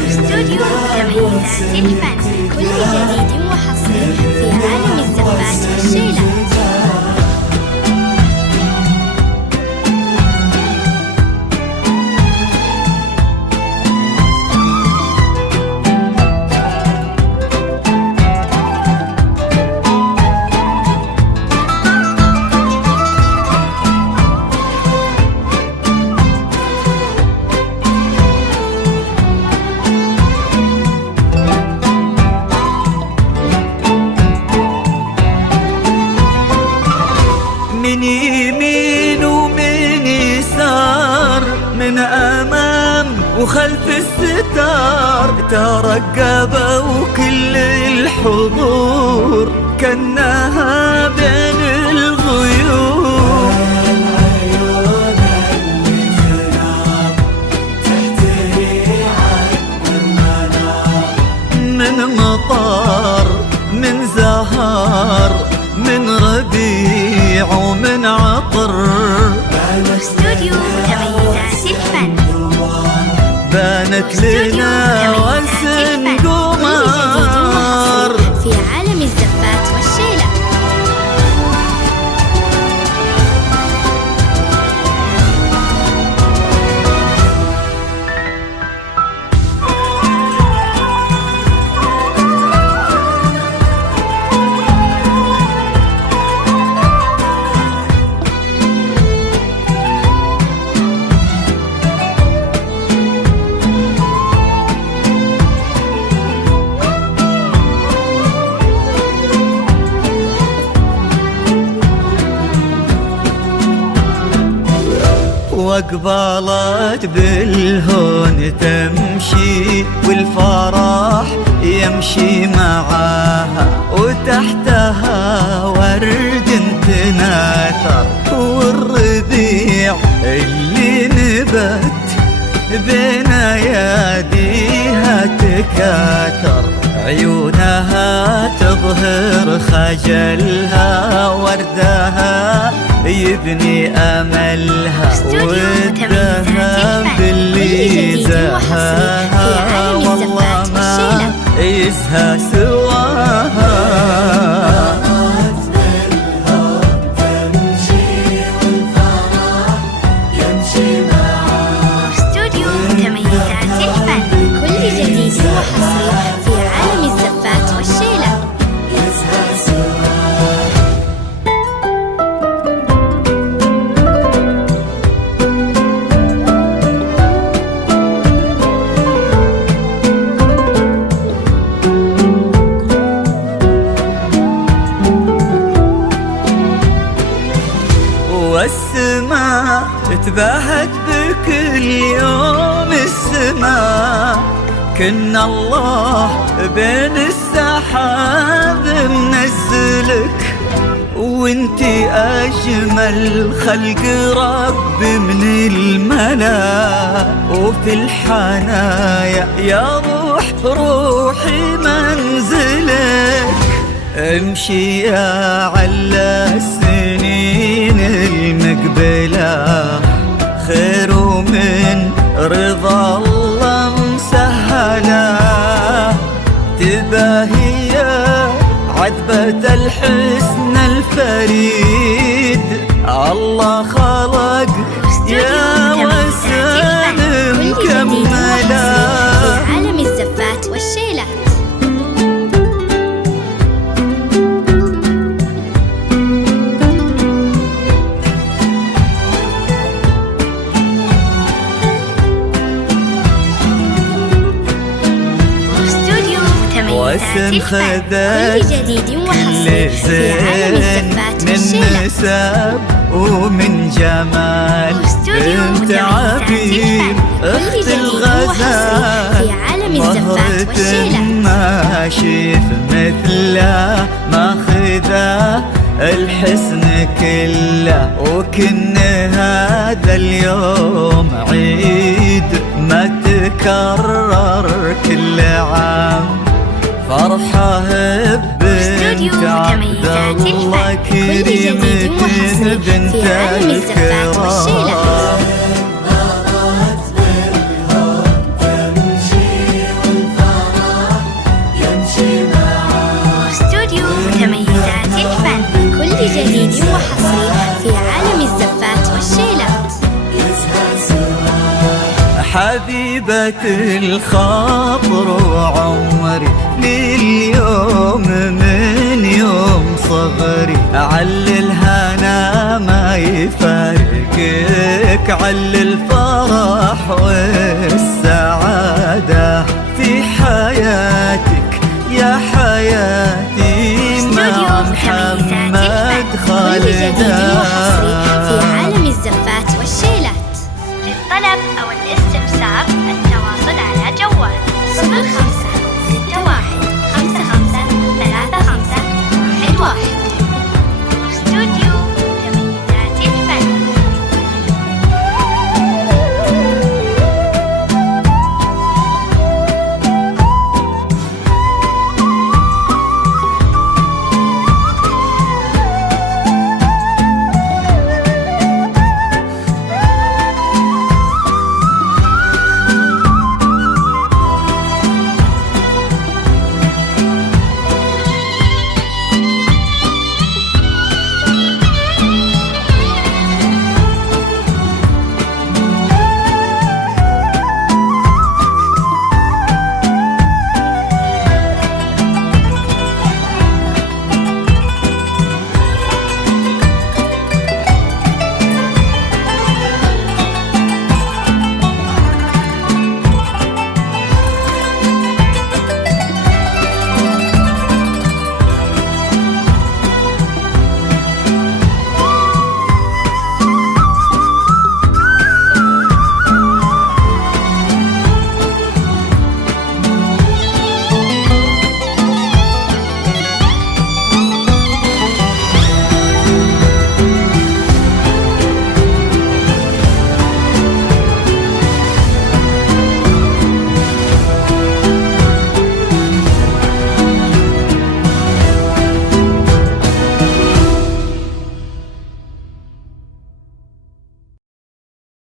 استوديو متميزات الفن، كل جديد وحصري في عالم الزفات والشيلات. من يمين ومن يسار، من أمام وخلف الستار، ترقبوا كل الحضور كأنها بين الغيوم. العيون اللي تنام تحتري عد المنام، من مطار من زهار من ربيع ومن عطر. استوديو متميزات الفن، بانت لنا وسن قمر في عالم الزفات والشيلات. واقبلت بالهون تمشي، والفرح يمشي معاها، وتحتها ورد تناثر، والربيع اللي نبت بين اياديها تكاثر. عيونها تظهر خجلها، وردها يبني أملها، ودها باللي زهاها، والله ما يسهى سواها. استوديو متميزات الفن، كل جديد وحصري في عالم الزفات والشيلات. والسماء تباهت بكل يوم، السماء كنا الله بين السحاب منزلك، وانتي أجمل خلق رب من الملا، وفي الحنايا يا روحي منزلك. امشي يا على السنين المقبلة، خير من رضا الله مسهلا، تباهي عذبة الحسن الفريد، الله خلق يا وسام كملا. خذت كل جديد كل وحصري في عالم زين الزفات من والشيلات. نسب ومن جمال واستوديو بنت متميزات عبيد الفن، كل اخت جديد الغزال وحصري في عالم الزفات مهرة والشيلات. ما شيف مثله ماخذه الحسن كله، وكن هذا اليوم عيد ما تكرر كل عام، فرحة واستوديو بنت عبد متميزات الله الفن، كل جديد كريمة وحصري بنت في عالم الزفات والشيلات. الكرام. واستوديو متميزات الفن، كل جديد وحصري في عالم الزفات والشيلات. حبيبة الخاطر وعمري لليوم من يوم صغري، عل الهنا ما يفارقك، عل الفرح والسعادة في حياتك يا حياتي مع محمد خالدة.